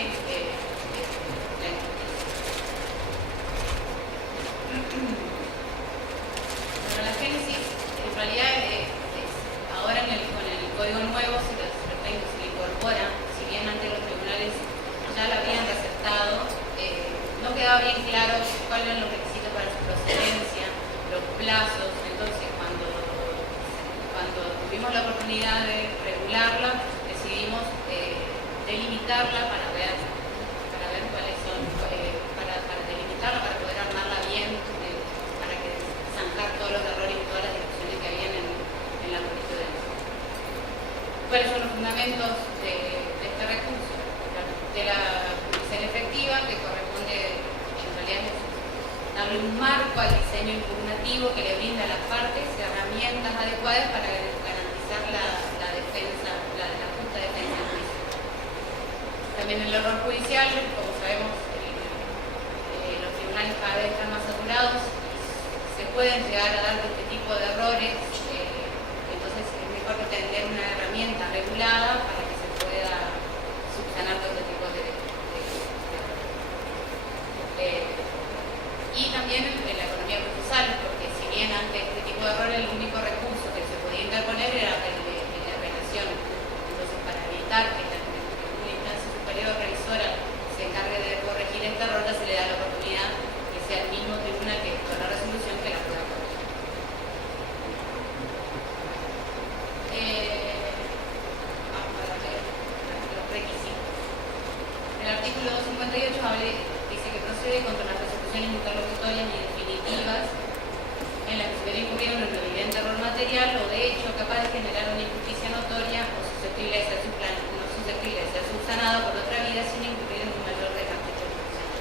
la injusticia. Bueno, la génesis en realidad ahora con el código nuevo se le incorpora, si bien ante los tribunales ya lo habían aceptado, no quedaba bien claro cuáles eran los requisitos para su procedencia, los plazos. Entonces cuando tuvimos la oportunidad de regularla, decidimos delimitarla para ver cuáles son, para delimitarla, para poder armarla bien, para que zanjar todos los errores y todas las discusiones que habían en la jurisprudencia. ¿Cuáles son los fundamentos de este recurso? De la jurisdicción efectiva, que corresponde, en realidad, darle un marco al diseño impugnativo que le brinda a las partes herramientas adecuadas para garantizar la defensa, la justa defensa del juicio. También el error judicial, como sabemos, los tribunales cada vez están más saturados, se pueden llegar a dar este tipo de errores, entonces es mejor tener una herramienta regulada para que se pueda subsanar todo este tipo de errores. Y también en la economía procesal, porque si bien ante este tipo de errores el único recurso que se podía interponer era el de la apelación, entonces para evitar que una instancia superior revisora se encargue de corregir este error, se le da la oportunidad que sea el mismo tribunal que con la resolución que la pueda corregir. Vamos a ver los requisitos. El artículo 258 dice que procede contra las resoluciones interlocutorias y definitivas en las que se hubiera incurrido en un evidente error material o de hecho capaz de generar una injusticia notoria o susceptible de ser subsanada por otra vía sin incurrir en un mayor desgaste jurisdiccional.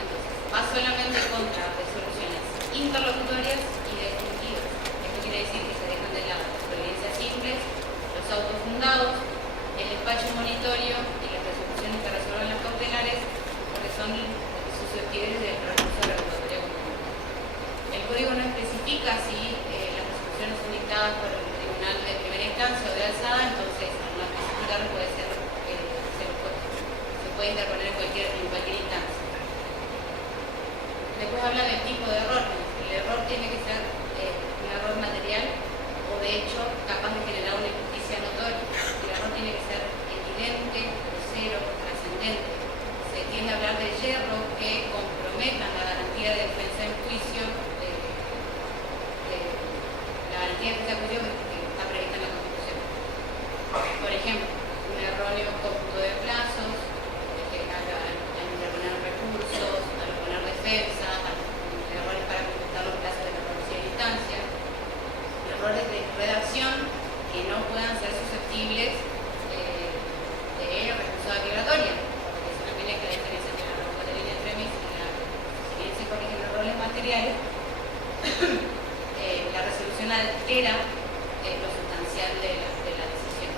Entonces, va solamente contra resoluciones interlocutorias y definitivas. Esto quiere decir que se dejan de lado las providencias simples, los autos fundados, el despacho monitorio y las resoluciones que resuelvan las cautelares, porque son susceptibles del recurso revocatorio común. El código no especifica si las resoluciones son dictadas por el tribunal de primera instancia o de alzada, entonces al no especificarlo puede ser se puede interponer en cualquier instancia. Después habla del tipo de error. El error tiene que ser un error material o de hecho capaz de generar una injusticia notoria. El error tiene que ser evidente, grosero, trascendente. Se tiende a hablar de yerro que comprometan la garantía de defensa en juicio, la garantía de defensa en juicio que está prevista en la Constitución. Por ejemplo, un erróneo cómputo de plazos, al interponer recursos, al poner defensa, errores para completar los plazos de la producción de instancia, errores de redacción que no puedan ser susceptibles de recurso de declaratoria. Eso también hay que diferenciar entre la revocatoria in extremis y si bien se corrigen errores materiales, la resolución altera lo sustancial de la decisión.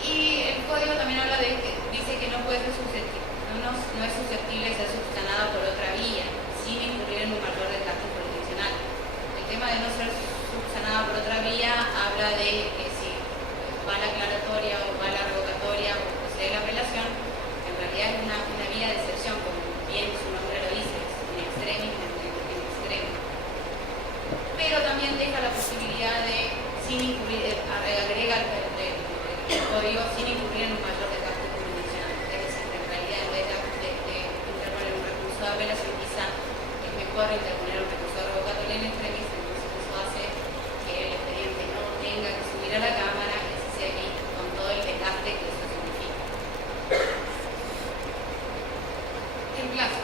Y el código también habla dice que no puede ser susceptible, no es susceptible de ser subsanada por otra vía, sin incurrir en un mayor desgaste jurisdiccional. El tema de no ser subsanada por otra vía habla de que si va la aclaratoria o va la revocatoria o procede la apelación, en realidad es una vía de excepción, como bien su nombre lo dice, es in extremis, en extremo. Pero también deja la posibilidad de, sin incurrir, agrega el código sin incurrir en un mayor desgaste jurisdiccional. Es decir, en realidad en vez de interponer un recurso de apelación, quizá es mejor interponer un recurso de revocatoria in extremis, entonces eso hace que el expediente no tenga que subir a la Cámara y se siga con todo el desgaste que eso significa. En plazo,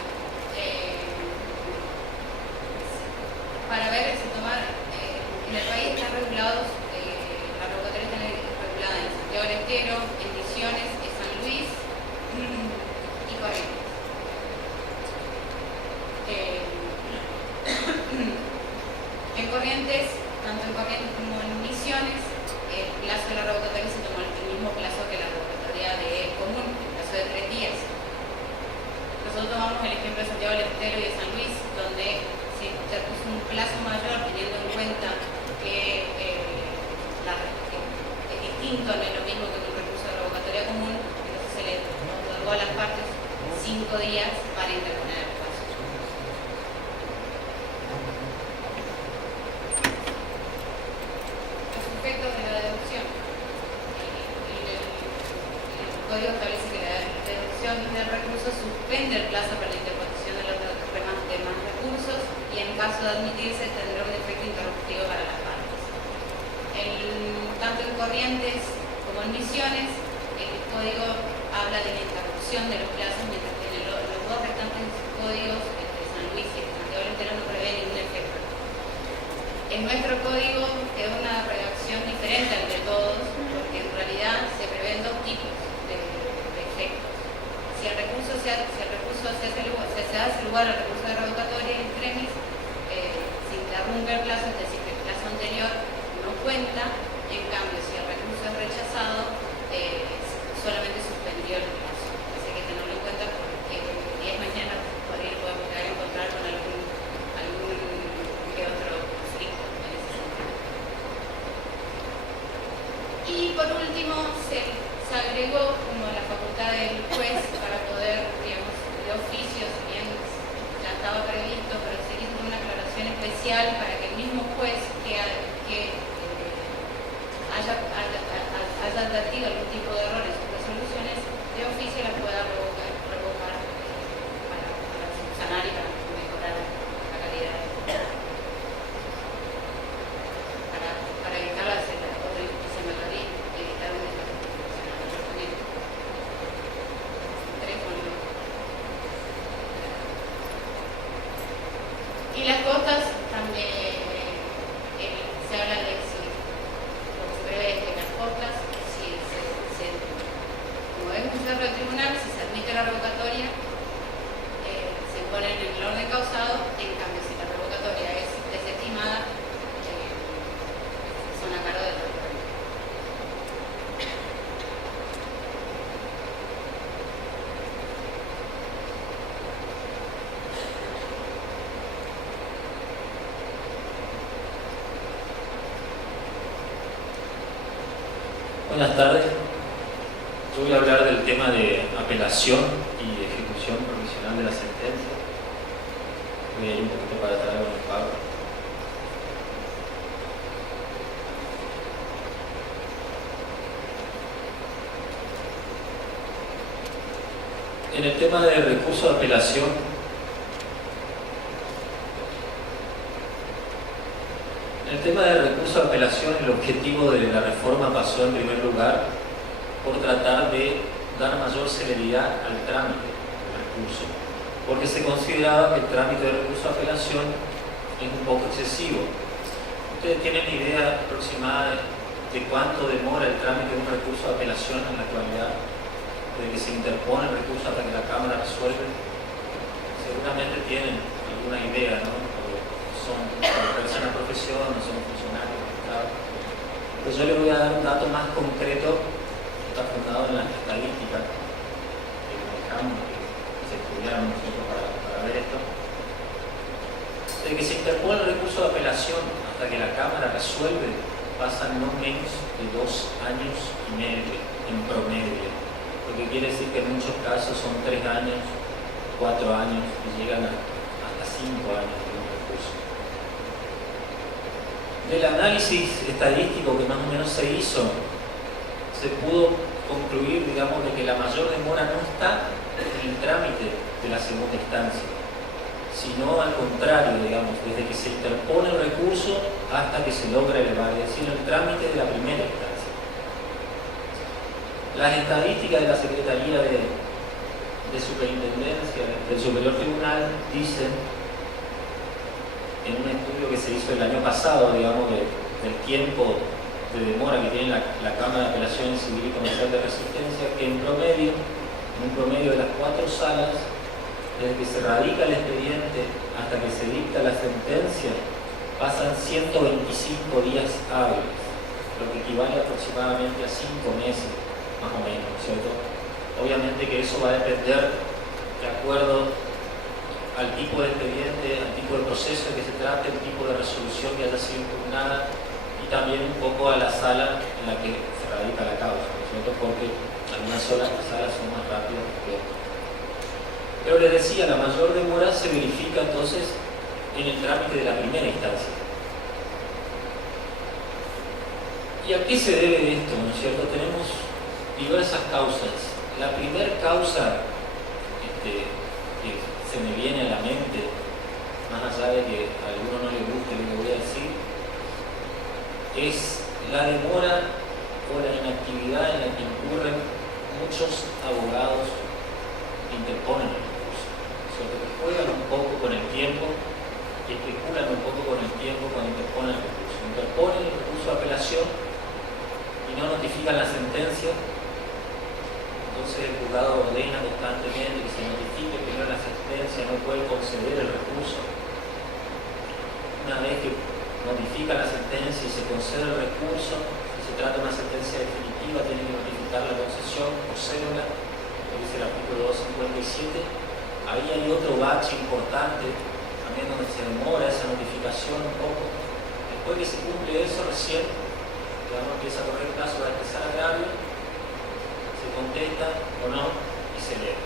para ver si tomar, en el país están regulados, la revocatoria está regulada en Santiago del Estero, en Misiones, en San Luis y Corrientes. En Corrientes, tanto en Corrientes como en Misiones, el plazo de la revocatoria se tomó el mismo plazo que la revocatoria de común, el plazo de 3 días. Nosotros tomamos el ejemplo de Santiago del Estero y de San Luis, donde se puso un plazo mayor teniendo en cuenta que es distinto, no es lo mismo que un recurso de revocatoria común, entonces se le otorgó a las partes 5 días para interponer el caso. Los efectos de la deducción. El código establece que la deducción del recurso suspende el plazo para la interposición de los demás recursos y en caso de admitirse tendrá un efecto interruptivo para las partes. Tanto en corrientes como en misiones, el código habla de la interrupción de los plazos, mientras que los dos restantes códigos, el de San Luis y el de Santiago del Estero, no prevé ningún efecto. En nuestro código es una redacción diferente al de todos, porque en realidad se prevén dos tipos de efectos. Si el recurso se hace lugar al recurso de revocatoria in extremis, se interrumpe el plazo, es decir, que el plazo anterior no cuenta. En cambio, si el recurso es rechazado, solamente suspendió el plazo. Así que tenerlo en cuenta porque el día de mañana por ahí podemos llegar a encontrar con algún que otro conflicto en ese sentido. Y por último, se agregó como la facultad del juez para poder, digamos, de oficio, si bien ya estaba previsto, pero se hizo una aclaración especial para que el mismo juez que haya advertido algún tipo de errores en resoluciones de oficio las pueda revocar para subsanar y para mejorar la calidad, para evitar la otra injusticia mayoría, evitar un efecto proporcional. Y las cuotas también se habla de si lo que se prevé es que las cuotas, como es un cerro del tribunal, si se admite la revocatoria, se ponen en el orden causado. En cambio, si la revocatoria es desestimada, son a cargo del tribunal. Buenas tardes. Yo voy a hablar del tema de apelación y ejecución provisional de la sentencia. Voy a ir un poquito para atrás con el Pablo. En el tema de recurso de apelación, el objetivo de la reforma pasó en primer lugar por tratar de dar mayor celeridad al trámite del recurso, porque se consideraba que el trámite de recurso de apelación es un poco excesivo. ¿Ustedes tienen idea aproximada de cuánto demora el trámite de un recurso de apelación en la actualidad? Desde que se interpone el recurso hasta que la Cámara resuelve. Seguramente tienen alguna idea, ¿no? Son personas de profesión, no son funcionarios, claro. Pues yo les voy a dar un dato más concreto que está fundado en las estadísticas que manejamos, que se estudiaron nosotros para ver esto. Desde que se interpone el recurso de apelación hasta que la Cámara resuelve, pasan no menos de 2 años y medio en promedio. Lo que quiere decir que en muchos casos son 3 años, 4 años y llegan hasta 5 años de un recurso. Del análisis estadístico que más o menos se hizo, se pudo concluir, digamos, de que la mayor demora no está en el trámite de la segunda instancia, sino al contrario, digamos, desde que se interpone el recurso hasta que se logra elevar, es decir, el trámite de la primera instancia. Las estadísticas de la Secretaría de Superintendencia del Superior Tribunal dicen, en un estudio que se hizo el año pasado, digamos, del tiempo de demora que tiene la Cámara de Apelaciones Civil y Comercial de Resistencia, que en un promedio de las 4 salas, desde que se radica el expediente hasta que se dicta la sentencia, pasan 125 días hábiles, lo que equivale aproximadamente a 5 meses, más o menos, ¿cierto? Obviamente que eso va a depender de acuerdo al tipo de expediente, al tipo de proceso que se trate, el tipo de resolución que haya sido impugnada y también un poco a la sala en la que se radica una sola sala son más rápidos que otros. Pero les decía, la mayor demora se verifica entonces en el trámite de la primera instancia. ¿Y a qué se debe esto? ¿No es cierto? Tenemos diversas causas. La primera causa que se me viene a la mente, más allá de que a alguno no le guste lo que voy a decir, es la demora o la inactividad en la que incurren muchos abogados que interponen el recurso. ¿Cierto? Que juegan un poco con el tiempo y especulan un poco con el tiempo cuando interponen el recurso. Interponen el recurso de apelación y no notifican la sentencia. Entonces el juzgado ordena constantemente que se notifique primero la sentencia, no puede conceder el recurso. Una vez que notifica la sentencia y se concede el recurso, si se trata de una sentencia definitiva, tiene que notificar la concesión por cédula, lo que dice el artículo 257. Ahí hay otro bache importante, también donde se demora esa notificación un poco. Después que se cumple eso, recién empieza a correr el plazo para expresar agravio, se contesta o no y se lee.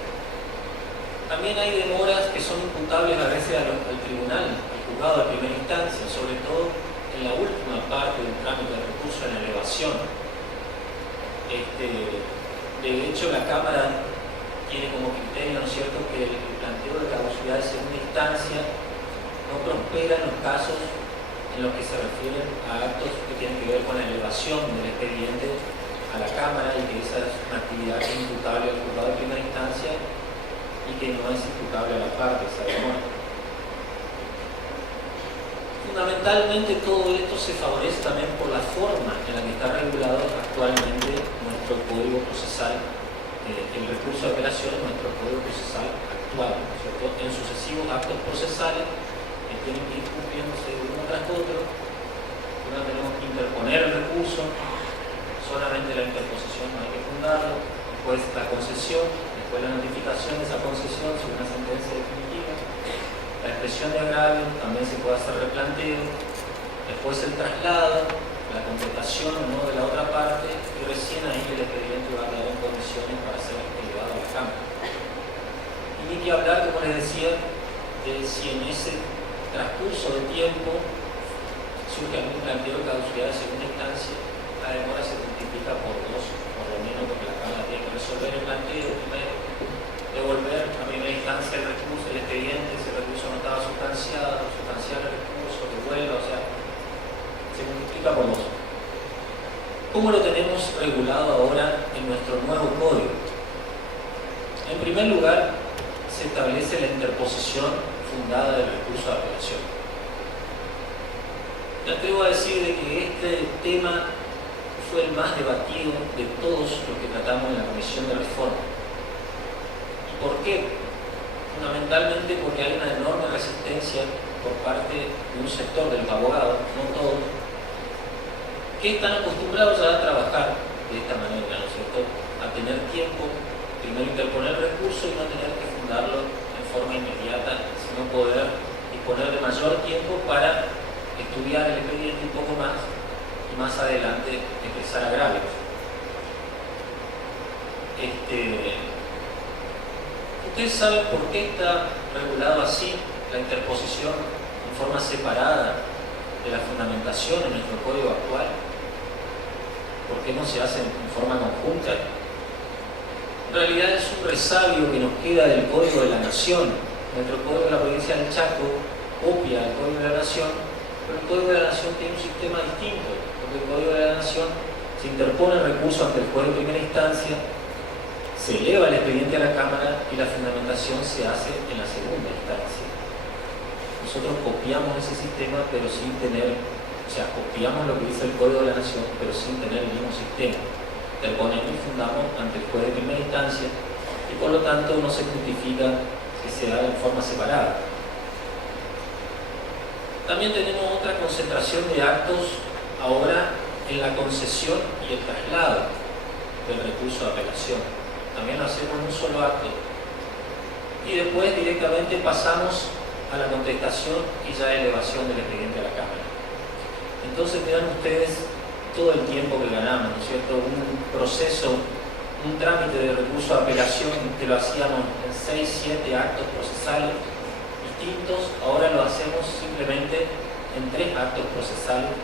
También hay demoras que son imputables a veces al tribunal, al juzgado de primera instancia, sobre todo en la última parte del trámite de recurso, en la elevación. De hecho, la Cámara tiene como criterio, ¿no es cierto?, que el planteo de caducidad de segunda instancia no prospera en los casos en los que se refieren a actos que tienen que ver con la elevación del expediente a la Cámara y que esa es una actividad que es imputable al juzgado de primera instancia y que no es imputable a la parte, esa demora. Fundamentalmente todo esto se favorece también por la forma en la que está regulado actualmente nuestro Código Procesal, el recurso de apelación en nuestro Código Procesal actual, ¿cierto? En sucesivos actos procesales que tienen que ir cumpliéndose uno tras otro. Primero tenemos que interponer el recurso, solamente la interposición no hay que fundarlo, después la concesión, después la notificación de esa concesión sobre una sentencia definitiva, la expresión de agravio, también se puede hacer replanteo, después el traslado, la contestación o no de la otra parte y recién ahí el expediente va a quedar en condiciones para ser elevado a la Cámara. Y ni que hablar, como les decía, de si en ese transcurso de tiempo surge algún planteo de caducidad de segunda instancia, la demora se multiplica por 2, por lo menos, porque la Cámara tiene que resolver el planteo primero, devolver a primera instancia el recurso, el expediente, si el recurso no estaba sustanciado, sustanciar el recurso, devuelva, o sea, se multiplica por 2. ¿Cómo lo tenemos regulado ahora en nuestro nuevo código? En primer lugar, se establece la interposición fundada del recurso de apelación. Me atrevo a decir de que este tema fue el más debatido de todos los que tratamos en la Comisión de Reforma. ¿Y por qué? Fundamentalmente porque hay una enorme resistencia por parte de un sector de los abogados, no todos, que están acostumbrados a trabajar de esta manera, ¿no es cierto?, a tener tiempo, primero interponer el recurso y no tener que fundarlo en forma inmediata, sino poder disponer de mayor tiempo para estudiar el expediente un poco más y más adelante expresar agravios. ¿Ustedes saben por qué está regulado así la interposición en forma separada de la fundamentación en nuestro código actual? ¿Por qué no se hace en forma conjunta? En realidad es un resabio que nos queda del Código de la Nación. Nuestro Código de la Provincia del Chaco copia el Código de la Nación, pero el Código de la Nación tiene un sistema distinto, porque el Código de la Nación se interpone el recurso ante el juez de primera instancia, se eleva el expediente a la Cámara y la fundamentación se hace en la segunda instancia. Nosotros copiamos ese sistema, pero sin tener, o sea, copiamos lo que dice el Código de la Nación, pero sin tener el mismo sistema. Interponemos y fundamos ante el juez de primera instancia y por lo tanto no se justifica que se haga en forma separada. También tenemos otra concentración de actos ahora en la concesión y el traslado del recurso de apelación. También lo hacemos en un solo acto. Y después directamente pasamos a la contestación y ya elevación del expediente a la Cámara. Entonces vean ustedes todo el tiempo que ganamos, ¿no es cierto? Un proceso un trámite de recurso de apelación que lo hacíamos en 6, 7 actos procesales distintos, ahora lo hacemos simplemente en 3 actos procesales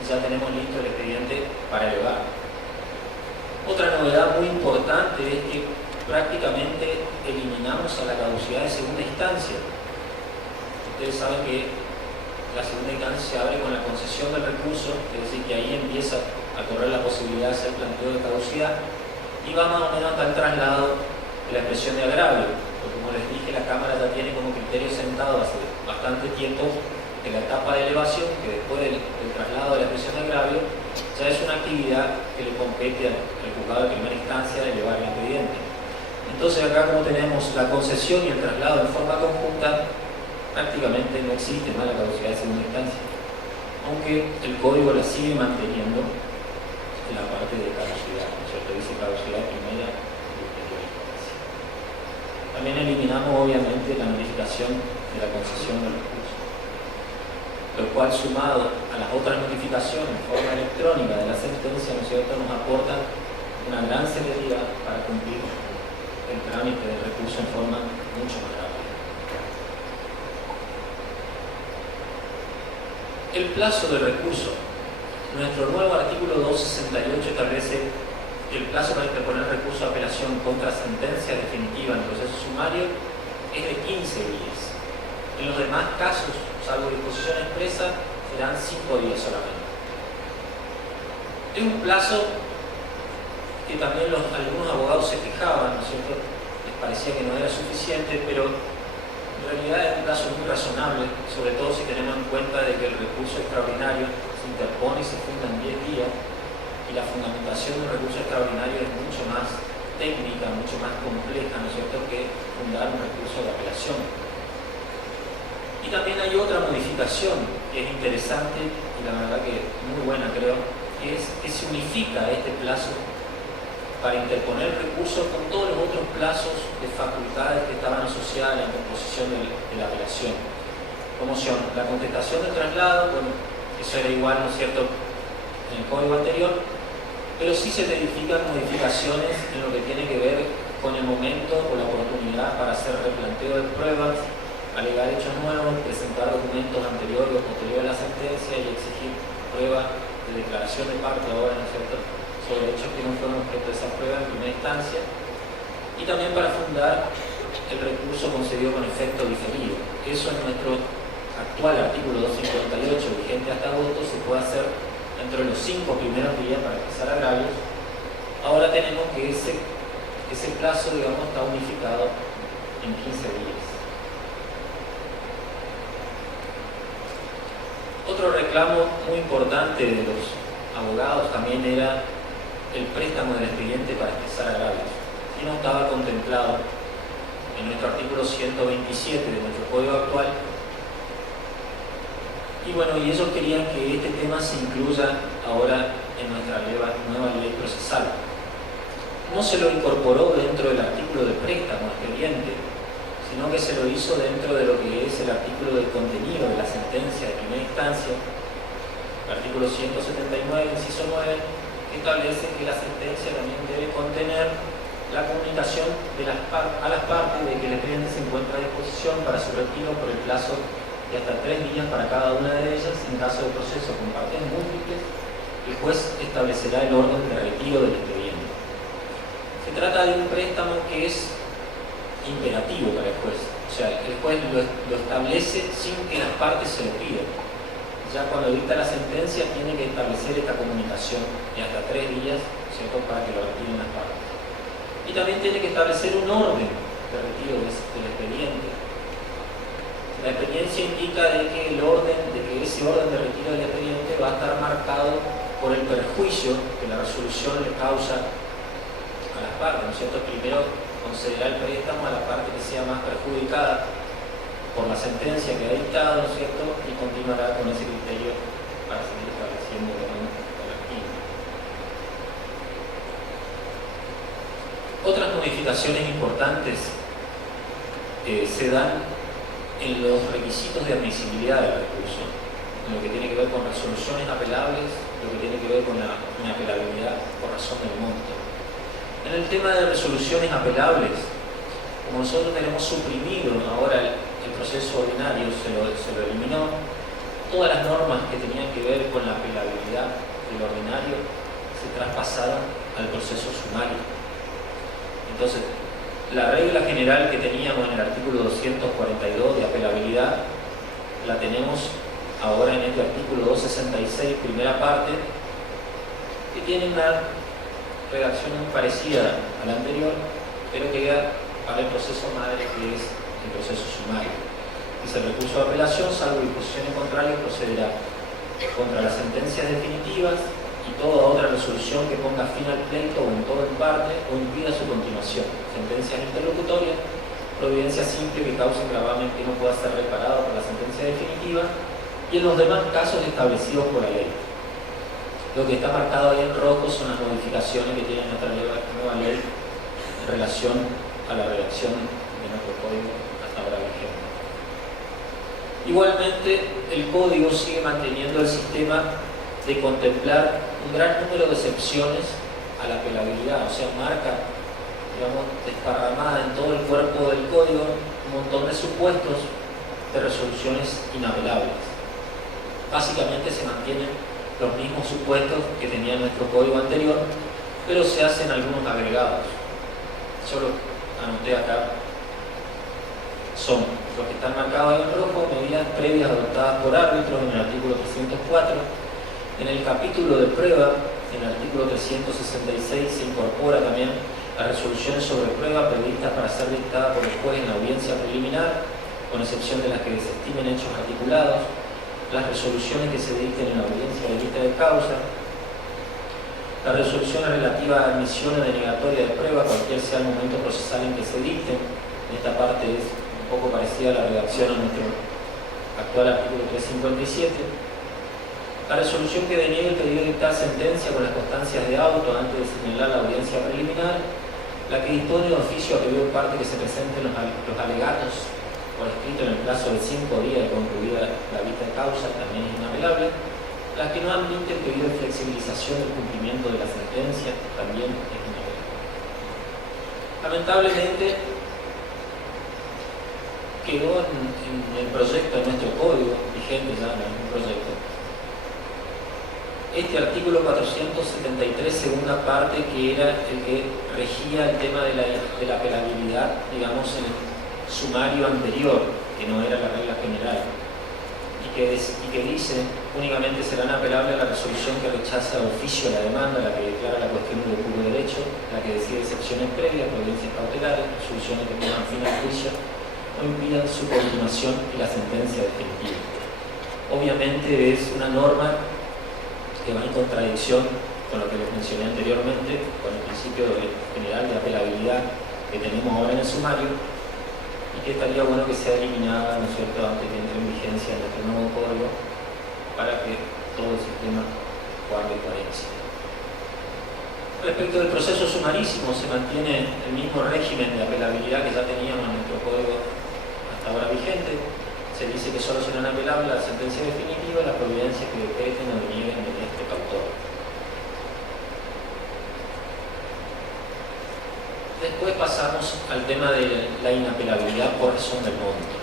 y ya tenemos listo el expediente para elevar. Otra novedad muy importante es que prácticamente eliminamos a la caducidad de segunda instancia. Ustedes saben que la segunda instancia se abre con la concesión del recurso, es decir, que ahí empieza a correr la posibilidad de hacer planteo de caducidad y va más o menos hasta el traslado de la expresión de agravio, porque como les dije, la Cámara ya tiene como criterio sentado hace bastante tiempo que la etapa de elevación, que después del traslado de la expresión de agravio, ya es una actividad que le compete al juzgado de primera instancia de elevar el expediente. Entonces acá, como tenemos la concesión y el traslado en forma conjunta, prácticamente no existe más la caducidad de segunda instancia, aunque el código la sigue manteniendo en la parte de caducidad, ¿no es cierto? Dice caducidad primera y ulterior instancia. También eliminamos obviamente la notificación de la concesión del recurso, lo cual, sumado a las otras notificaciones en forma electrónica de la sentencia, ¿no es cierto?, nos aporta una gran celeridad para cumplir el trámite del recurso en forma mucho más rápida. El plazo del recurso. Nuestro nuevo artículo 268 establece que el plazo para interponer recurso de apelación contra sentencia definitiva en proceso sumario es de 15 días. En los demás casos, salvo disposición expresa, serán 5 días solamente. Es un plazo que también algunos abogados se quejaban, ¿no es cierto? Les parecía que no era suficiente, pero en realidad es un plazo muy razonable, sobre todo si tenemos en cuenta de que el recurso extraordinario se interpone y se funda en 10 días, y la fundamentación de un recurso extraordinario es mucho más técnica, mucho más compleja, ¿no es cierto?, que fundar un recurso de apelación. Y también hay otra modificación que es interesante y la verdad que muy buena, creo, que es que se unifica este plazo para interponer el recurso con todos los otros plazos de facultades que estaban asociadas a la composición de la apelación. Como son la contestación del traslado, bueno, eso era igual, ¿no es cierto?, en el código anterior, pero sí se verifican modificaciones en lo que tiene que ver con el momento o la oportunidad para hacer replanteo de pruebas, alegar hechos nuevos, presentar documentos anteriores o posteriores a la sentencia y exigir pruebas de declaración de parte ahora, ¿no es cierto?, sobre hechos que no fueron objeto de esa prueba en primera instancia, y también para fundar el recurso concedido con efecto diferido. Eso en nuestro actual artículo 258, vigente hasta agosto, se puede hacer dentro de los 5 primeros días para empezar agravios. Ahora tenemos que ese plazo, digamos, está unificado en 15 días. Otro reclamo muy importante de los abogados también era el préstamo del expediente para expresar agravios, y no estaba contemplado en nuestro artículo 127 de nuestro código actual. Y bueno, y ellos querían que este tema se incluya ahora en nuestra nueva ley procesal. No se lo incorporó dentro del artículo de préstamo expediente, sino que se lo hizo dentro de lo que es el artículo del contenido de la sentencia de primera instancia, el artículo 179, inciso 9, que establece que la sentencia también debe contener la comunicación a las partes de que el expediente se encuentra a disposición para su retiro por el plazo de hasta 3 días para cada una de ellas. En caso de proceso con partes múltiples, el juez establecerá el orden de retiro del expediente. Se trata de un préstamo que es imperativo para el juez, o sea, el juez lo establece sin que las partes se lo pidan. Ya cuando dicta la sentencia tiene que establecer esta comunicación de hasta 3 días, ¿cierto?, para que lo retiren las partes. Y también tiene que establecer un orden de retiro del expediente. La experiencia indica de que ese orden de retiro del expediente va a estar marcado por el perjuicio que la resolución le causa a las partes, ¿no es cierto? Primero concederá el préstamo a la parte que sea más perjudicada por la sentencia que ha dictado, ¿no es cierto?, y continuará con ese criterio para seguir estableciendo el orden colectivo. Otras modificaciones importantes se dan en los requisitos de admisibilidad del recurso, en lo que tiene que ver con resoluciones apelables, lo que tiene que ver con la inapelabilidad por razón del monto. En En el tema de resoluciones apelables, como nosotros tenemos suprimido ahora el proceso ordinario, se lo eliminó, todas las normas que tenían que ver con la apelabilidad del ordinario se traspasaron al proceso sumario. Entonces, la regla general que teníamos en el artículo 242 de apelabilidad la tenemos ahora en este artículo 266, primera parte, que tiene una redacción muy parecida a la anterior, pero que da para el proceso madre, que es el proceso sumario. Dice: el recurso de apelación, salvo disposiciones contrarias, procederá contra las sentencias definitivas y toda otra resolución que ponga fin al pleito o en todo en parte o impida su continuación. Sentencias interlocutorias, providencia simple que cause gravamen que no pueda ser reparado por la sentencia definitiva, y en los demás casos establecidos por la ley. Lo que está marcado ahí en rojo son las modificaciones que tiene nuestra nueva ley en relación a la redacción de nuestro código hasta ahora vigente. Igualmente, el código sigue manteniendo el sistema de contemplar un gran número de excepciones a la apelabilidad, o sea, marca, digamos, desparramada en todo el cuerpo del código un montón de supuestos de resoluciones inapelables. Básicamente se mantienen los mismos supuestos que tenía nuestro código anterior, pero se hacen algunos agregados. Yo lo anoté acá. Son los que están marcados ahí en rojo: medidas previas adoptadas por árbitros en el artículo 304. En el capítulo de prueba, en el artículo 366, se incorpora también las resoluciones sobre prueba previstas para ser dictadas por el juez en la audiencia preliminar, con excepción de las que desestimen hechos articulados, las resoluciones que se dicten en la audiencia de vista de causa, las resoluciones relativas a admisión o denegatoria de prueba, cualquier sea el momento procesal en que se dicten. En esta parte es un poco parecida a la redacción a nuestro actual artículo 357. La resolución que deniegue el pedido de dictar sentencia con las constancias de auto antes de señalar la audiencia preliminar, la que dispone de oficio a pedido de parte que se presenten los alegatos por escrito en el plazo de 5 días de concluida la vista de causa, también es inapelable. La que no admite el pedido de flexibilización del cumplimiento de la sentencia, también es inapelable. Lamentablemente, quedó en el proyecto de nuestro código vigente, ya no es un proyecto, este artículo 473, segunda parte, que era el que regía el tema de la apelabilidad, digamos, en el sumario anterior, que no era la regla general, y que dice: únicamente serán apelables a la resolución que rechaza de oficio la demanda, la que declara la cuestión de puro derecho, la que decide excepciones previas, providencias cautelares, resoluciones que pongan fin al juicio o impidan su continuación y la sentencia definitiva. Obviamente es una norma que va en contradicción con lo que les mencioné anteriormente, con el principio general de apelabilidad que tenemos ahora en el sumario, y que estaría bueno que sea eliminada, ¿no es cierto?, antes de que entre en vigencia nuestro nuevo código, para que todo el sistema guarde coherencia. Respecto del proceso sumarísimo, se mantiene el mismo régimen de apelabilidad que ya teníamos en nuestro código hasta ahora vigente. Se dice que solo serán apelables la sentencia definitiva y las providencias que decreten o denieguen de este cautor. Después pasamos al tema de la inapelabilidad por razón del monto.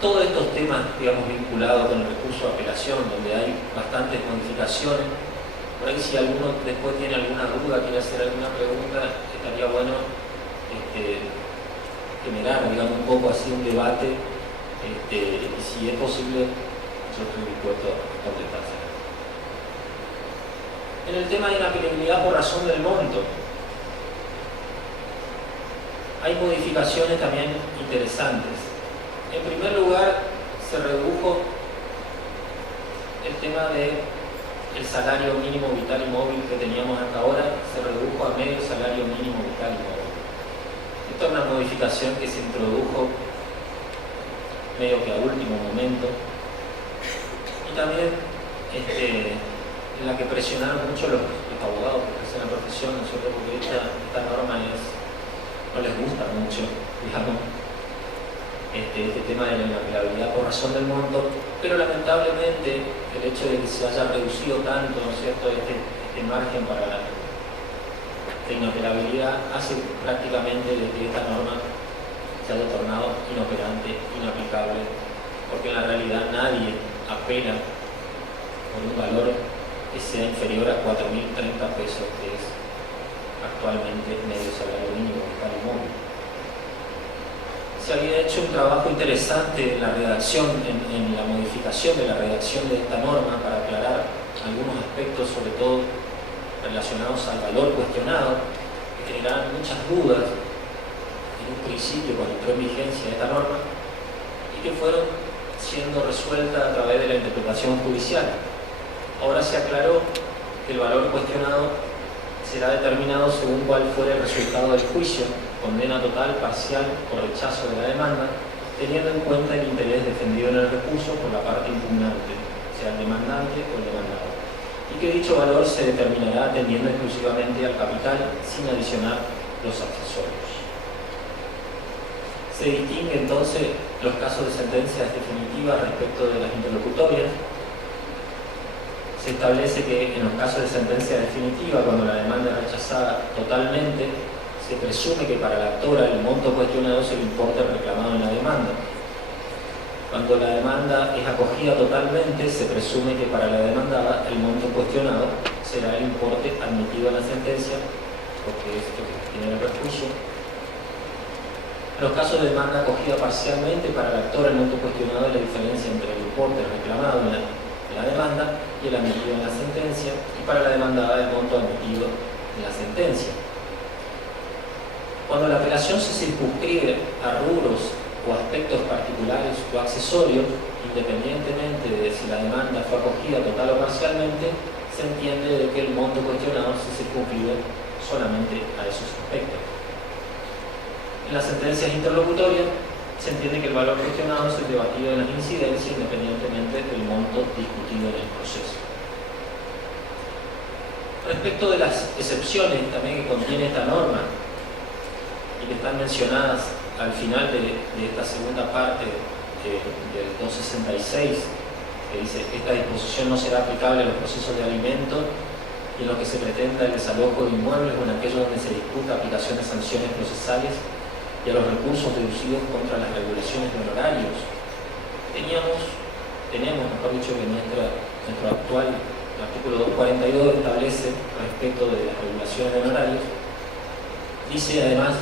Todos estos temas, digamos, vinculados con el recurso de apelación, donde hay bastantes modificaciones, por ahí si alguno después tiene alguna duda, quiere hacer alguna pregunta, estaría bueno generar, digamos, un poco así un debate, y si es posible, yo estoy dispuesto a contestar. En el tema de inapelabilidad por razón del monto, hay modificaciones también interesantes. En primer lugar, se redujo el tema del salario mínimo vital y móvil que teníamos hasta ahora, se redujo a medio salario mínimo vital y móvil. Esta es una modificación que se introdujo medio que a último momento, y también en la que presionaron mucho los abogados que ejercen la profesión, ¿no es cierto?, porque esta norma no les gusta mucho, digamos, este tema de la inapelabilidad por razón del monto, pero lamentablemente el hecho de que se haya reducido tanto, ¿no es cierto?, este margen para la inoperabilidad hace prácticamente de que esta norma se haya tornado inoperante, inaplicable, porque en la realidad nadie apela por un valor que sea inferior a 4.030 pesos, que es actualmente medio salario mínimo vital y móvil. Se había hecho un trabajo interesante en la redacción, en la modificación de la redacción de esta norma para aclarar algunos aspectos, sobre todo relacionados al valor cuestionado, que generaban muchas dudas en un principio cuando entró en vigencia esta norma y que fueron siendo resueltas a través de la interpretación judicial. Ahora se aclaró que el valor cuestionado será determinado según cuál fuera el resultado del juicio, condena total, parcial o rechazo de la demanda, teniendo en cuenta el interés defendido en el recurso por la parte impugnante, sea el demandante o el demandado, y que dicho valor se determinará atendiendo exclusivamente al capital sin adicionar los accesorios. Se distingue entonces los casos de sentencias definitivas respecto de las interlocutorias. Se establece que en los casos de sentencia definitiva, cuando la demanda es rechazada totalmente, se presume que para la actora el monto cuestionado es el importe reclamado en la demanda. Cuando la demanda es acogida totalmente, se presume que para la demandada el monto cuestionado será el importe admitido en la sentencia, porque es lo que tiene el recurso. En los casos de demanda acogida parcialmente, para la actora el monto cuestionado es la diferencia entre el importe reclamado en la demanda y el admitido en la sentencia, y para la demandada el monto admitido en la sentencia. Cuando la apelación se circunscribe a rubros o aspectos particulares o accesorios, independientemente de si la demanda fue acogida total o parcialmente, se entiende de que el monto cuestionado se circunscribe solamente a esos aspectos. En las sentencias interlocutorias se entiende que el valor cuestionado es el debatido en las incidencias independientemente del monto discutido en el proceso. Respecto de las excepciones también que contiene esta norma y que están mencionadas al final de esta segunda parte del 266, que dice: esta disposición no será aplicable a los procesos de alimento y en los que se pretenda el desalojo de inmuebles o en aquellos donde se discuta aplicación de sanciones procesales y a los recursos deducidos contra las regulaciones de honorarios. Tenemos, mejor dicho, que nuestro actual artículo 242 establece respecto de las regulaciones de honorarios, dice además: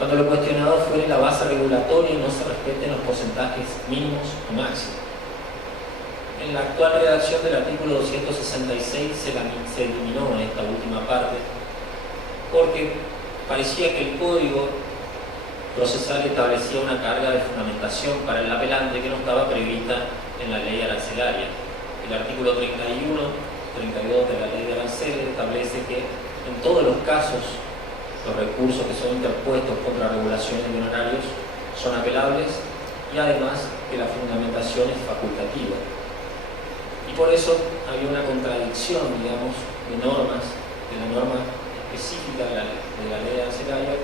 cuando lo cuestionado fuere la base regulatoria y no se respeten los porcentajes mínimos o máximos. En la actual redacción del artículo 266 se eliminó esta última parte porque parecía que el Código Procesal establecía una carga de fundamentación para el apelante que no estaba prevista en la ley arancelaria. El artículo 31, 32 de la ley de aranceles establece que en todos los casos los recursos que son interpuestos contra regulaciones de honorarios son apelables y además que la fundamentación es facultativa. Y por eso había una contradicción, digamos, de normas, de la norma específica de la ley arancelaria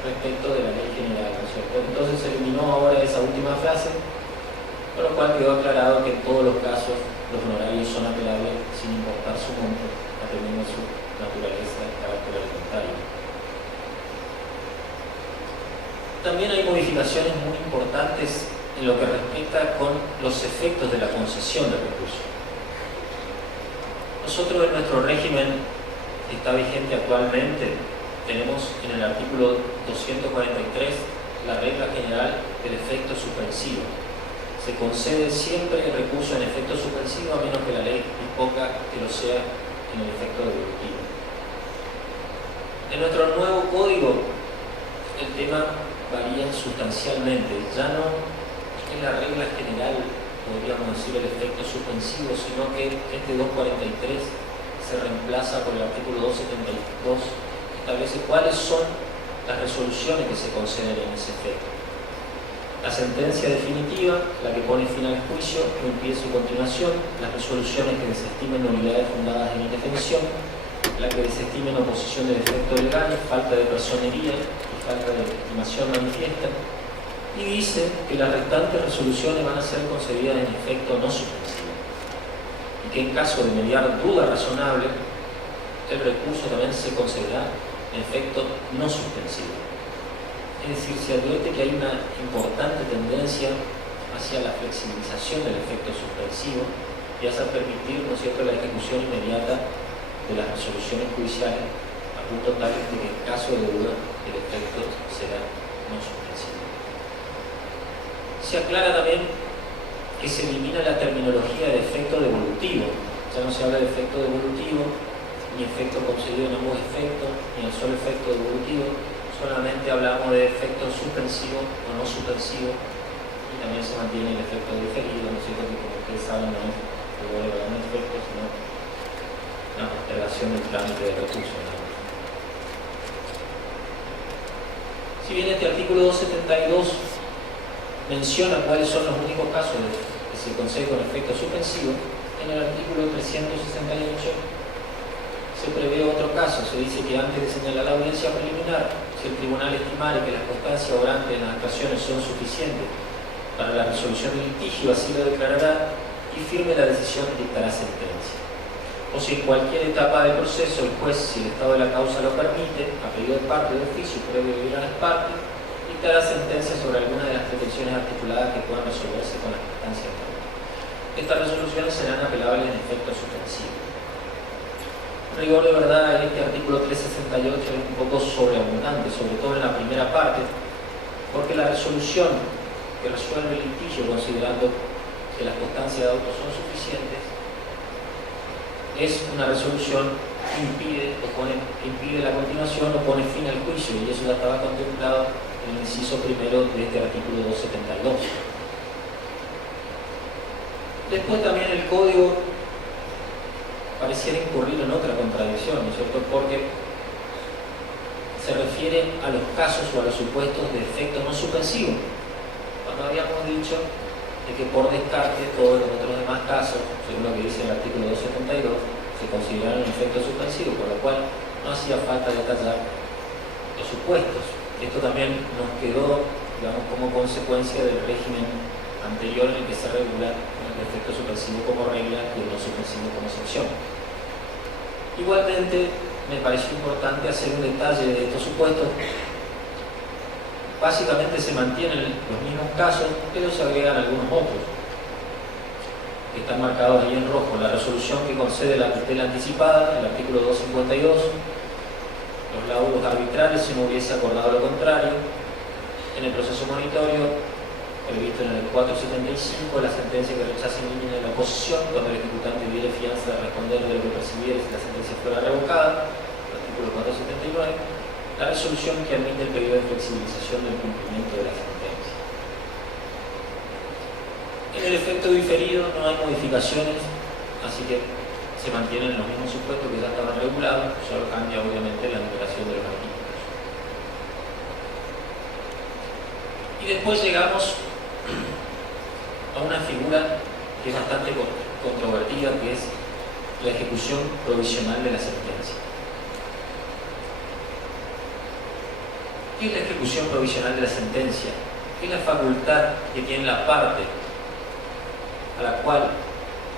respecto de la ley general, ¿no es cierto? Entonces se eliminó ahora esa última frase, con lo cual quedó aclarado que en todos los casos los honorarios son apelables sin importar su monto, atendiendo su naturaleza y carácter alimentario. También hay modificaciones muy importantes en lo que respecta con los efectos de la concesión del recurso. Nosotros en nuestro régimen que está vigente actualmente tenemos en el artículo 243 la regla general del efecto suspensivo. Se concede siempre el recurso en efecto suspensivo a menos que la ley disponga que lo sea en el efecto devolutivo. En nuestro nuevo código el tema varía sustancialmente, ya no es la regla general, podríamos decir, el efecto suspensivo, sino que este 243 se reemplaza por el artículo 272, que establece cuáles son las resoluciones que se conceden en ese efecto. La sentencia definitiva, la que pone fin al juicio, no impide su continuación; las resoluciones que desestimen nulidades fundadas en indefensión; la que desestimen oposición de defecto legal, falta de personería y falta de legitimación manifiesta, y dice que las restantes resoluciones van a ser concedidas en efecto no suspensivo, y que en caso de mediar duda razonable el recurso también se concederá en efecto no suspensivo. Es decir, se advierte que hay una importante tendencia hacia la flexibilización del efecto suspensivo y hacia permitir, ¿no es cierto?, la ejecución inmediata de las resoluciones judiciales a punto tal de que en caso de duda el efecto será no suspensivo. Se aclara también que se elimina la terminología de efecto devolutivo. Ya no se habla de efecto devolutivo, ni efecto concedido en ambos efectos, ni el solo efecto devolutivo, solamente hablamos de efecto suspensivo o no suspensivo, y también se mantiene el efecto diferido, ¿no es cierto?, que como ustedes saben no es un efecto, sino una postergación del trámite de recurso, ¿no? Si bien este artículo 272 menciona cuáles son los únicos casos que se concede con efecto suspensivo, en el artículo 368 se prevé otro caso. Se dice que antes de señalar la audiencia preliminar, si el tribunal estimare que las constancias obrantes en las actuaciones son suficientes para la resolución del litigio, así lo declarará y firme la decisión, dictará sentencia. O si en cualquier etapa del proceso el juez, si el estado de la causa lo permite, a pedido de parte de oficio previo de ir a las partes, dictará sentencia sobre alguna de las pretensiones articuladas que puedan resolverse con las constancias. Estas resoluciones serán apelables en efecto suspensivo. En rigor de verdad, este artículo 368 es un poco sobreabundante, sobre todo en la primera parte, porque la resolución que resuelve el litigio considerando que las constancias de autos son suficientes es una resolución que impide la continuación o pone fin al juicio, y eso ya estaba contemplado en el inciso primero de este artículo 272. Después también el código pareciera incurrir en otra contradicción, ¿no es cierto?, porque se refiere a los casos o a los supuestos de efecto no suspensivo, cuando habíamos dicho de que por descarte todos los otros demás casos, según lo que dice el artículo 272, se consideraron efecto suspensivo, por lo cual no hacía falta detallar los supuestos. Esto también nos quedó, digamos, como consecuencia del régimen anterior en el que se regula el efecto suspensivo como regla y el no suspensivo como excepción. Igualmente, me pareció importante hacer un detalle de estos supuestos. Básicamente se mantienen los mismos casos, pero se agregan algunos otros, que están marcados ahí en rojo. La resolución que concede la tutela anticipada, el artículo 252, los laudos arbitrales si no hubiese acordado lo contrario, en el proceso monitorio, previsto en el 475, la sentencia que rechaza en línea de la oposición cuando el ejecutante diere fianza de responder de lo que percibiera si la sentencia fuera revocada, el artículo 479, la resolución que admite el periodo de flexibilización del cumplimiento de la sentencia. En el efecto diferido no hay modificaciones, así que se mantienen los mismos supuestos que ya estaban regulados, solo cambia obviamente la numeración de los artículos. Y después llegamos a una figura que es bastante controvertida, que es la ejecución provisional de la sentencia. ¿Qué es la ejecución provisional de la sentencia? Es la facultad que tiene la parte a la cual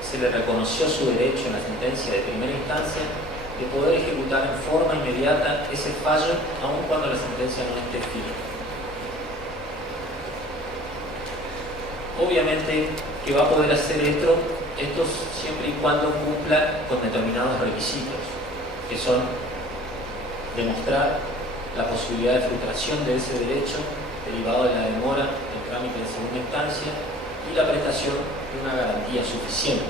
se le reconoció su derecho en la sentencia de primera instancia de poder ejecutar en forma inmediata ese fallo, aun cuando la sentencia no esté firme. Obviamente que va a poder hacer esto siempre y cuando cumpla con determinados requisitos, que son demostrar la posibilidad de frustración de ese derecho derivado de la demora del trámite de segunda instancia y la prestación de una garantía suficiente.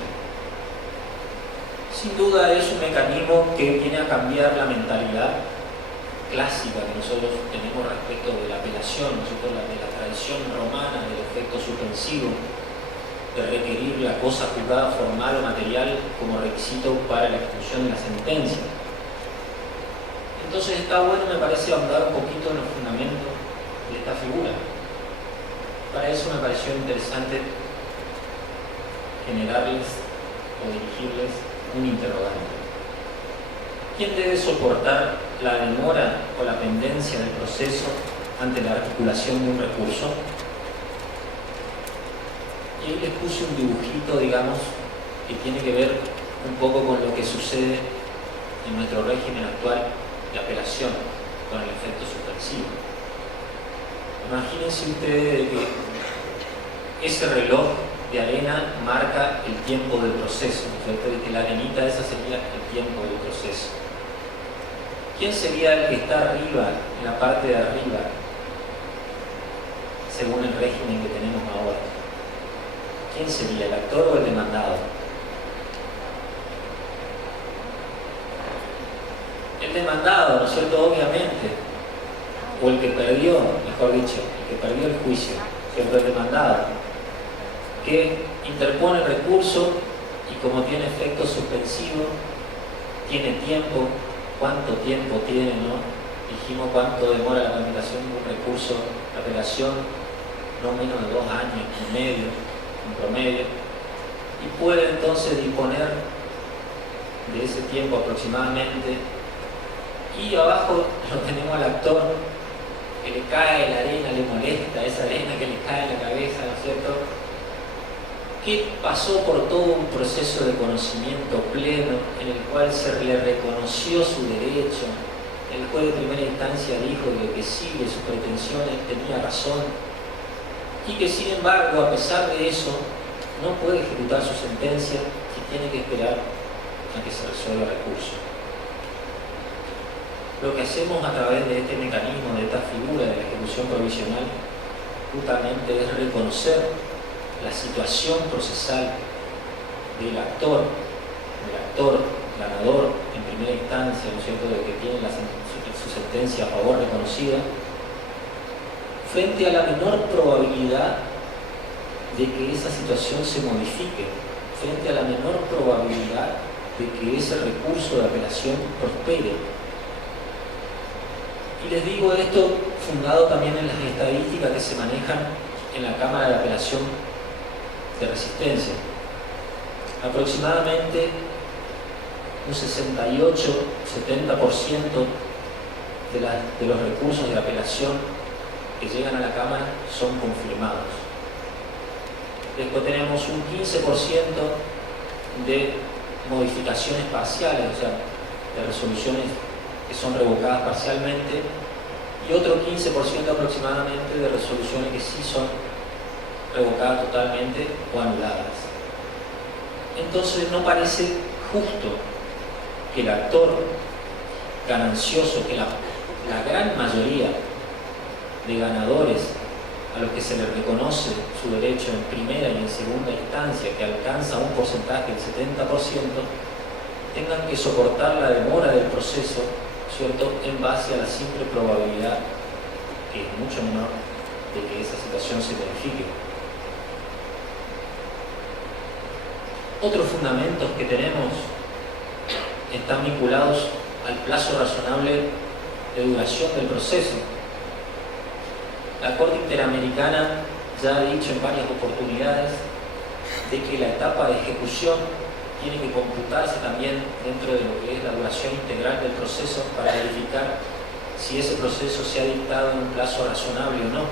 Sin duda es un mecanismo que viene a cambiar la mentalidad clásica que nosotros tenemos respecto de la apelación, nosotros de la tradición romana del efecto suspensivo, de requerir la cosa juzgada formal o material como requisito para la ejecución de la sentencia. Entonces está bueno, me parece, ahondar un poquito en los fundamentos de esta figura. Para eso me pareció interesante generarles o dirigirles un interrogante. ¿Quién debe soportar la demora o la pendencia del proceso ante la articulación de un recurso? Y ahí les puse un dibujito, digamos, que tiene que ver un poco con lo que sucede en nuestro régimen actual de apelación con el efecto suspensivo. Imagínense ustedes que ese reloj de arena marca el tiempo del proceso, ¿no es cierto? Y que la arenita esa sería el tiempo del proceso. ¿Quién sería el que está arriba, en la parte de arriba, según el régimen que tenemos ahora? ¿Quién sería, el actor o el demandado? El demandado, ¿no es cierto? Obviamente. O el que perdió, mejor dicho, el que perdió el juicio, ¿cierto? El demandado, que interpone el recurso y como tiene efecto suspensivo, tiene tiempo. ¿Cuánto tiempo tiene, no? Dijimos cuánto demora la tramitación de un recurso de apelación, no menos de 2 años y medio, en promedio, y puede entonces disponer de ese tiempo aproximadamente. Y abajo lo tenemos al actor, que le cae la arena, le molesta esa arena que le cae en la cabeza, ¿no es cierto? Que pasó por todo un proceso de conocimiento pleno en el cual se le reconoció su derecho. El juez de primera instancia dijo que sí, de sus pretensiones tenía razón y que sin embargo, a pesar de eso, no puede ejecutar su sentencia y tiene que esperar a que se resuelva el recurso. Lo que hacemos a través de este mecanismo, de esta figura de la ejecución provisional, justamente es reconocer la situación procesal del actor ganador en primera instancia, ¿no es cierto?, de que tiene su sentencia a favor reconocida, frente a la menor probabilidad de que esa situación se modifique, frente a la menor probabilidad de que ese recurso de apelación prospere. Y les digo esto fundado también en las estadísticas que se manejan en la Cámara de Apelación de Resistencia. Aproximadamente un 68-70% de los recursos de apelación que llegan a la Cámara son confirmados. Después tenemos un 15% de modificaciones parciales, o sea, de resoluciones que son revocadas parcialmente, y otro 15% aproximadamente de resoluciones que sí son revocadas totalmente o anuladas. Entonces no parece justo que el actor ganancioso, que la gran mayoría de ganadores a los que se les reconoce su derecho en primera y en segunda instancia, que alcanza un porcentaje del 70%, tengan que soportar la demora del proceso, ¿cierto?, en base a la simple probabilidad, que es mucho menor, de que esa situación se verifique. Otros fundamentos que tenemos están vinculados al plazo razonable de duración del proceso. La Corte Interamericana ya ha dicho en varias oportunidades de que la etapa de ejecución tiene que computarse también dentro de lo que es la duración integral del proceso para verificar si ese proceso se ha dictado en un plazo razonable o no.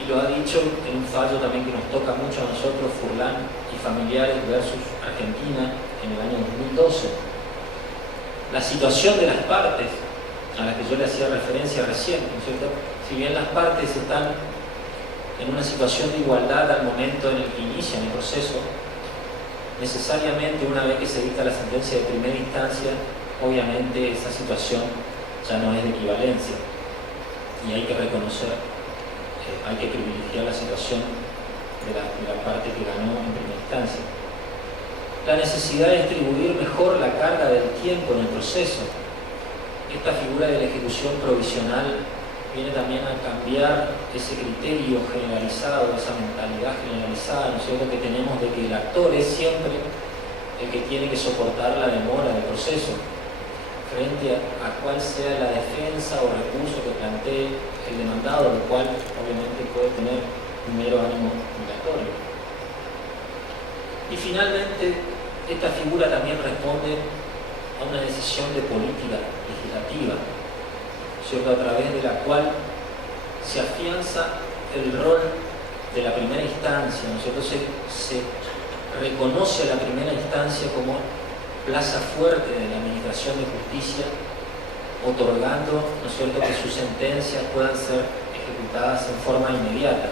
Y lo ha dicho en un fallo también que nos toca mucho a nosotros, Furlan y Familiares versus Argentina, en el año 2012. La situación de las partes, a las que yo le hacía referencia recién, ¿no es cierto? Si bien las partes están en una situación de igualdad al momento en el que inician el proceso, necesariamente una vez que se dicta la sentencia de primera instancia, obviamente esa situación ya no es de equivalencia y hay que reconocer, hay que privilegiar la situación de la parte que ganó en primera instancia. La necesidad de distribuir mejor la carga del tiempo en el proceso. Esta figura de la ejecución provisional viene también a cambiar ese criterio generalizado, esa mentalidad generalizada, ¿no es cierto?, que tenemos de que el actor es siempre el que tiene que soportar la demora del proceso, frente a cuál sea la defensa o recurso que plantee el demandado, lo cual obviamente puede tener un mero ánimo migratorio. Y finalmente, esta figura también responde a una decisión de política legislativa, ¿cierto?, a través de la cual se afianza el rol de la primera instancia, ¿no es cierto? Se reconoce a la primera instancia como plaza fuerte de la administración de justicia, otorgando, ¿no es cierto?, que sus sentencias puedan ser ejecutadas en forma inmediata.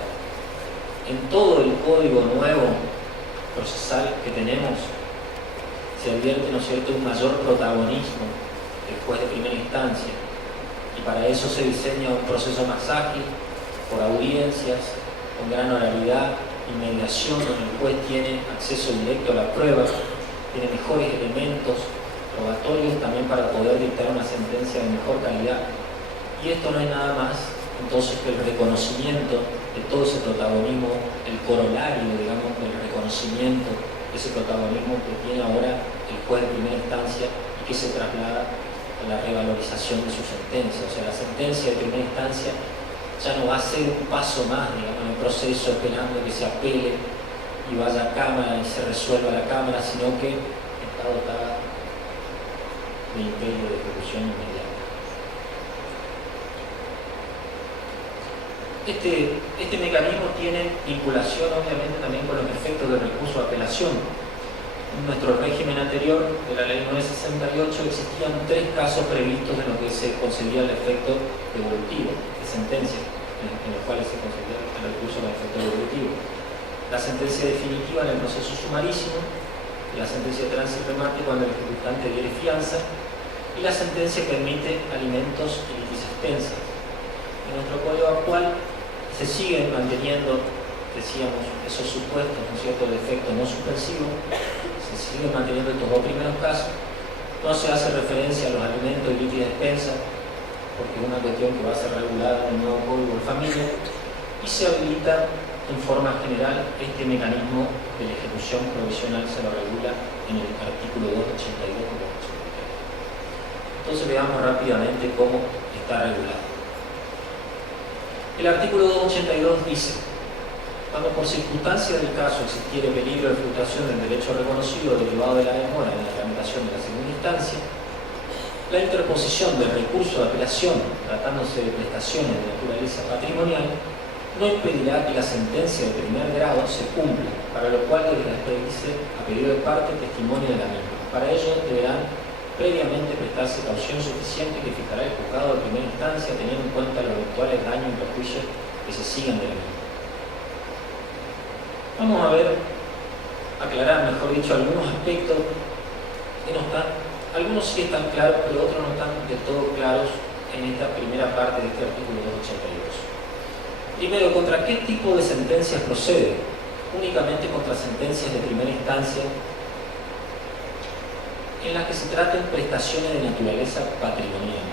En todo el código nuevo procesal que tenemos se advierte, ¿no es cierto?, un mayor protagonismo del juez de primera instancia, y para eso se diseña un proceso más ágil, por audiencias, con gran oralidad y mediación, donde el juez tiene acceso directo a la prueba, tiene mejores elementos probatorios también para poder dictar una sentencia de mejor calidad. Y esto no es nada más entonces que el reconocimiento de todo ese protagonismo, el corolario, digamos, del reconocimiento de ese protagonismo que tiene ahora el juez de primera instancia y que se traslada a la revalorización de su sentencia. O sea, la sentencia de primera instancia ya no va a ser un paso más, digamos, en el proceso esperando que se apele y vaya a Cámara y se resuelva la Cámara, sino que está dotada de imperio de ejecución inmediata. Este mecanismo tiene vinculación obviamente también con los efectos del recurso de apelación. En nuestro régimen anterior de la ley 968 existían 3 casos previstos en los que se concedía el efecto devolutivo de sentencia, en los cuales se concedía el recurso con efecto devolutivo. La sentencia definitiva en el proceso sumarísimo, la sentencia de tránsito y remate cuando el ejecutante diere fianza, y la sentencia que emite alimentos y litis expensa. En nuestro código actual se siguen manteniendo, decíamos, esos supuestos, ¿no es cierto?, de efecto no suspensivo, se siguen manteniendo estos 2 primeros casos. No se hace referencia a los alimentos y litis expensa, porque es una cuestión que va a ser regulada en el nuevo código de familia, y se habilita en forma general este mecanismo de la ejecución provisional, se lo regula en el artículo 282 y 283. Entonces veamos rápidamente cómo está regulado. El artículo 282 dice: cuando por circunstancia del caso existiere peligro de fluctuación del derecho reconocido derivado de la demora en la tramitación de la segunda instancia, la interposición del recurso de apelación, tratándose de prestaciones de naturaleza patrimonial, no impedirá que la sentencia de primer grado se cumpla, para lo cual deberá expedirse a pedido de parte testimonio de la misma. Para ello deberán previamente prestarse caución suficiente que fijará el juzgado de primera instancia, teniendo en cuenta los eventuales daños y perjuicios que se sigan de la misma. Vamos a ver, aclarar, mejor dicho, algunos aspectos que no están, algunos sí están claros, pero otros no están del todo claros en esta primera parte de este artículo 282. Primero, ¿contra qué tipo de sentencias procede? Únicamente contra sentencias de primera instancia en las que se traten prestaciones de naturaleza patrimonial.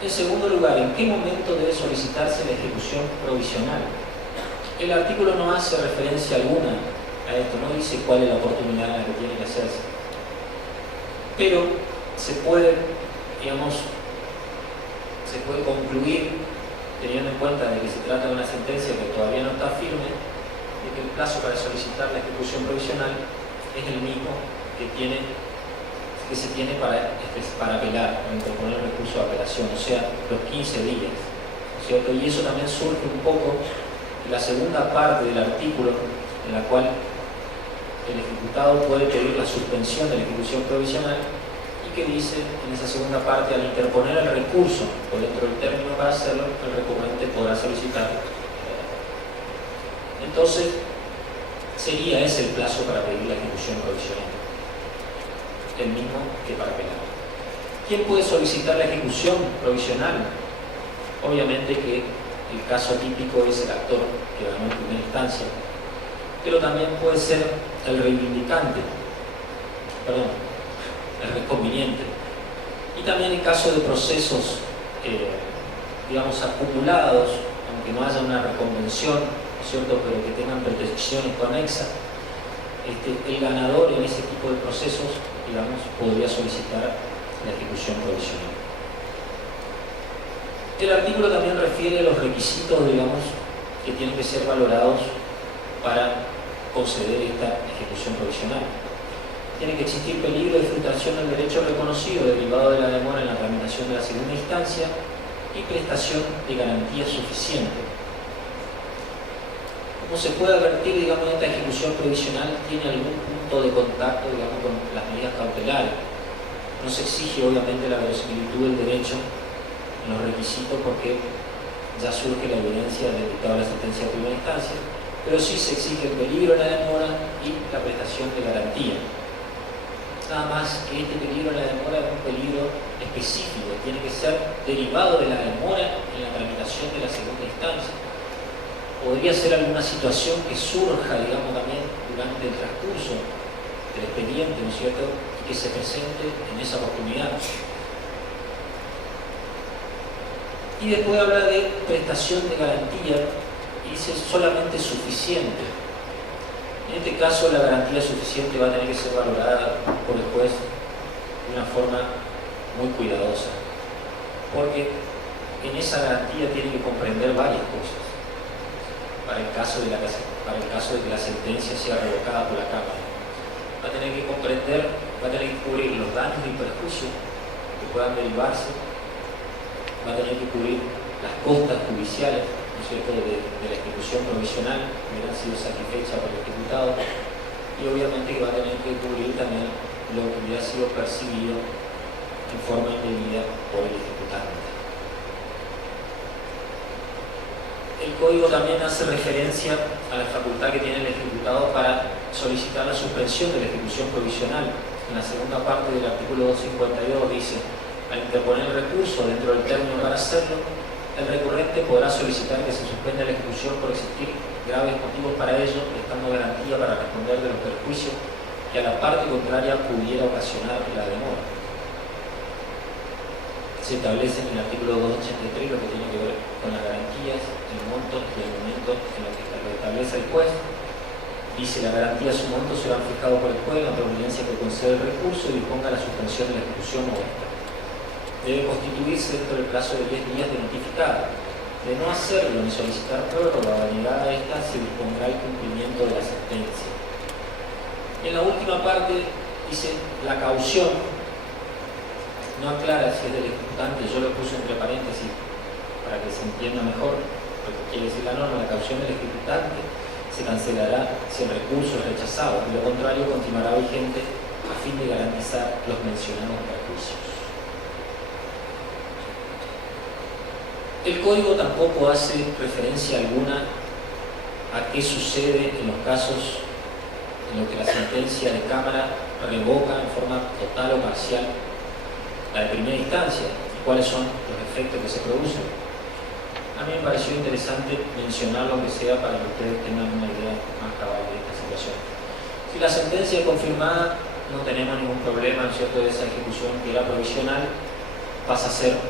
En segundo lugar, ¿en qué momento debe solicitarse la ejecución provisional? El artículo no hace referencia alguna a esto, no dice cuál es la oportunidad en la que tiene que hacerse. Pero se puede, digamos, se puede concluir, teniendo en cuenta de que se trata de una sentencia que todavía no está firme, de que el plazo para solicitar la ejecución provisional es el mismo que se tiene para apelar, para interponer el recurso de apelación, o sea, los 15 días, ¿no es cierto? Y eso también surge un poco de la segunda parte del artículo, en la cual el ejecutado puede pedir la suspensión de la ejecución provisional, y que dice en esa segunda parte: al interponer el recurso o dentro del término para hacerlo, el recurrente podrá solicitar. Entonces, sería ese el plazo para pedir la ejecución provisional, el mismo que para apelar. ¿Quién puede solicitar la ejecución provisional? Obviamente que el caso típico es el actor que ganó en primera instancia, pero también puede ser el reivindicante, el reconveniente, y también en caso de procesos, digamos, acumulados, aunque no haya una reconvención, ¿no es cierto?, pero que tengan protecciones conexas, el ganador en ese tipo de procesos, digamos, podría solicitar la ejecución provisional. El artículo también refiere a los requisitos, digamos, que tienen que ser valorados para conceder esta ejecución provisional. Tiene que existir peligro de frustración del derecho reconocido derivado de la demora en la tramitación de la segunda instancia y prestación de garantía suficiente. Como se puede advertir, digamos, esta ejecución provisional tiene algún punto punto de contacto, digamos, con las medidas cautelares. No se exige obviamente la verosimilitud del derecho en los requisitos porque ya surge la evidencia del dictado de la sentencia de primera instancia, pero sí se exige el peligro de la demora y la prestación de garantía. Nada más que este peligro de la demora es un peligro específico, tiene que ser derivado de la demora en la tramitación de la segunda instancia. Podría ser alguna situación que surja, digamos, también durante el transcurso del expediente, ¿no es cierto?, y que se presente en esa oportunidad. Y después habla de prestación de garantía y dice solamente suficiente. En este caso la garantía suficiente va a tener que ser valorada por el juez de una forma muy cuidadosa, porque en esa garantía tiene que comprender varias cosas. Para el caso de que la sentencia sea revocada por la Cámara, va a tener que comprender, va a tener que cubrir los daños y perjuicios que puedan derivarse, va a tener que cubrir las costas judiciales, ¿no es cierto?, de la ejecución provisional que hubiera sido satisfecha por el ejecutado, y obviamente que va a tener que cubrir también lo que hubiera sido percibido en forma indebida por el ejecutante. El código también hace referencia a la facultad que tiene el ejecutado para solicitar la suspensión de la ejecución provisional. En la segunda parte del artículo 252 dice: al interponer el recurso dentro del término para hacerlo, el recurrente podrá solicitar que se suspenda la ejecución por existir graves motivos para ello, prestando garantía para responder de los perjuicios que a la parte contraria pudiera ocasionar la demora. Se establece en el artículo 283 lo que tiene que ver con las garantías, el monto y el momento en lo que lo establece el juez. Dice: la garantía y su monto serán fijados por el juez en la providencia que concede el recurso y disponga la suspensión de la ejecución o esta. Debe constituirse dentro del plazo de 10 días de notificado. De no hacerlo ni solicitar prórroga o denegada a esta, se dispondrá el cumplimiento de la sentencia. En la última parte dice: la caución, no aclara si es del ejecutante, yo lo puse entre paréntesis para que se entienda mejor lo que quiere decir la norma. La caución del ejecutante se cancelará si el recurso es rechazado, de lo contrario continuará vigente a fin de garantizar los mencionados perjuicios. El código tampoco hace referencia alguna a qué sucede en los casos en los que la sentencia de Cámara revoca en forma total o parcial la de primera instancia y cuáles son los efectos que se producen. A mí me pareció interesante mencionarlo, aunque sea para que ustedes tengan una idea más cabal de esta situación. Si la sentencia es confirmada, no tenemos ningún problema, ¿no es cierto?, de esa ejecución que era provisional, pasa a ser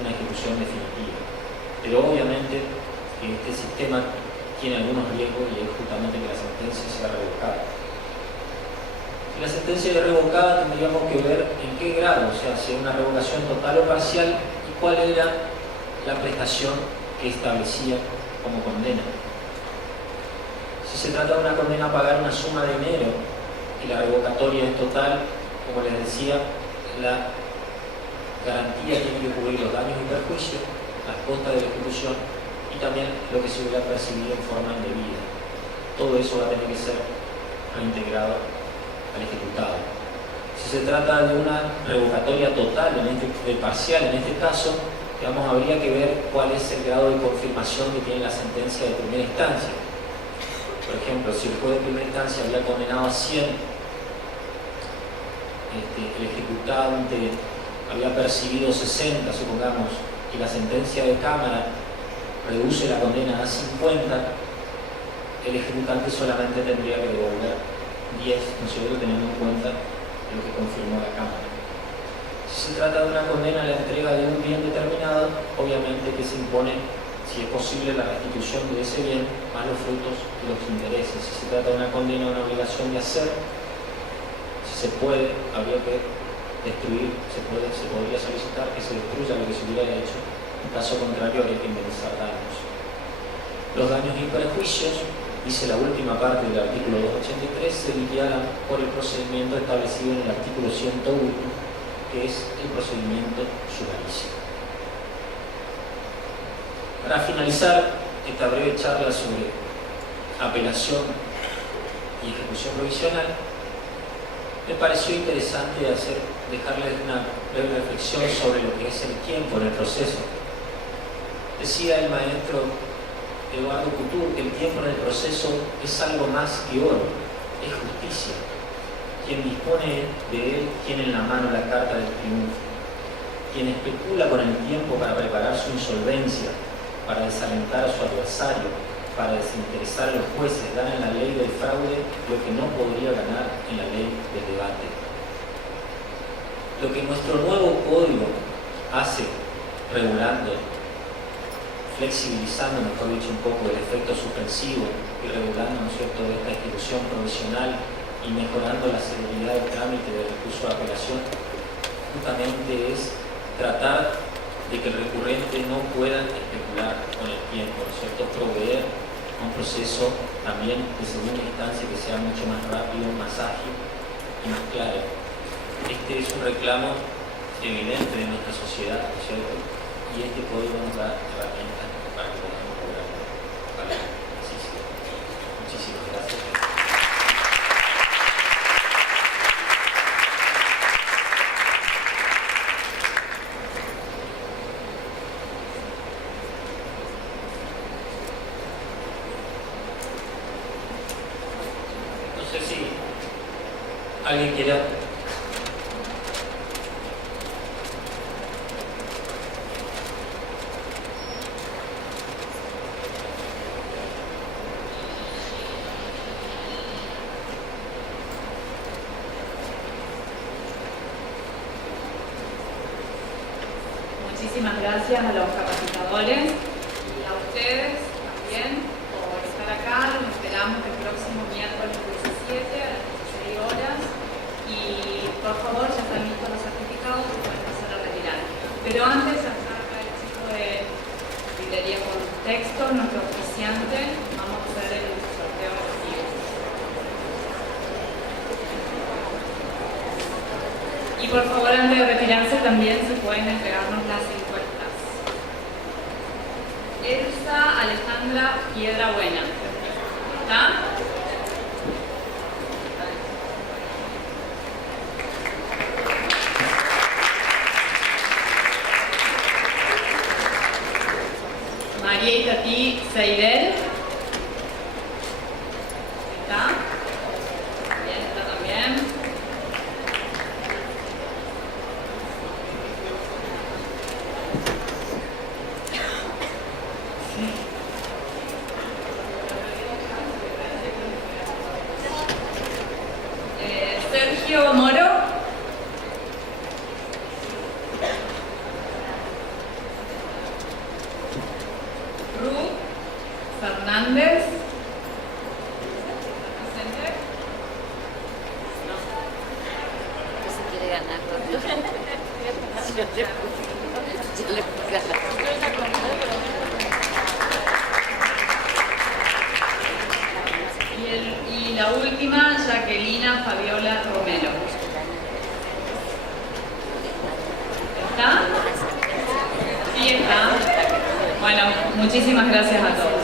una ejecución definitiva. Pero obviamente este sistema tiene algunos riesgos y es justamente que la sentencia sea revocada. Si la sentencia es revocada, tendríamos que ver en qué grado, o sea, si es una revocación total o parcial y cuál era la prestación que establecía como condena. Si se trata de una condena a pagar una suma de dinero y la revocatoria es total, como les decía, la garantía tiene que cubrir los daños y perjuicios, las costas de la ejecución y también lo que se hubiera percibido en forma indebida. Todo eso va a tener que ser reintegrado al ejecutado. Si se trata de una revocatoria total, parcial en este caso, digamos, habría que ver cuál es el grado de confirmación que tiene la sentencia de primera instancia. Por ejemplo, si el juez de primera instancia había condenado a 100, el ejecutante había percibido 60, supongamos, y la sentencia de Cámara reduce la condena a 50, el ejecutante solamente tendría que devolver 10, ¿no es cierto?, teniendo en cuenta lo que confirmó la Cámara. Si se trata de una condena a la entrega de un bien determinado, obviamente que se impone, si es posible, la restitución de ese bien, más los frutos y los intereses. Si se trata de una condena a una obligación de hacer, si se puede, habría que destruir, se podría solicitar que se destruya lo que se hubiera hecho. En caso contrario, habría que indemnizar daños. Los daños y perjuicios, dice la última parte del artículo 283, se liquidarán por el procedimiento establecido en el artículo 101, que es el procedimiento sumarísimo. Para finalizar esta breve charla sobre apelación y ejecución provisional, me pareció interesante dejarles una breve reflexión sobre lo que es el tiempo en el proceso. Decía el maestro Eduardo Couture que el tiempo en el proceso es algo más que oro, es justicia. Quien dispone de él tiene en la mano la carta del triunfo. Quien especula con el tiempo para preparar su insolvencia, para desalentar a su adversario, para desinteresar a los jueces, gana en la ley del fraude lo que no podría ganar en la ley del debate. Lo que nuestro nuevo código hace, regulando, flexibilizando, mejor dicho, un poco el efecto suspensivo y regulando, ¿no es cierto?, esta institución provisional y mejorando la seguridad del trámite del recurso de apelación, justamente es tratar de que el recurrente no pueda especular con el tiempo, ¿no es cierto?, proveer un proceso también de segunda instancia que sea mucho más rápido, más ágil y más claro. Este es un reclamo evidente de nuestra sociedad, ¿no es cierto?, y este código nos da herramientas para que podamos lograrlo. Vale, muchísimas gracias. No sé si alguien quiera. Muchísimas gracias a los capacitadores y a ustedes también por estar acá. Los esperamos el próximo miércoles 17 a las 16 horas y por favor ya están listos los certificados y pueden pasar a retirar. Pero antes, hasta acá el chico de librería con texto, nuestro oficiante, vamos a hacer el sorteo de los libros. Y por favor, antes de retirarse también se pueden entregarnos las encuestas. Elsa Alejandra Piedrabuena. ¿Está? María Itatí Seidel. ¿Está? Bien, está también. Sergio Moro. Ruth Fernández. ¿Presente? No se quiere ganar, yo le puedo ganar. Y la última, Jacquelina Fabiola Romero. ¿Está? Sí, está. Bueno, muchísimas gracias a todos.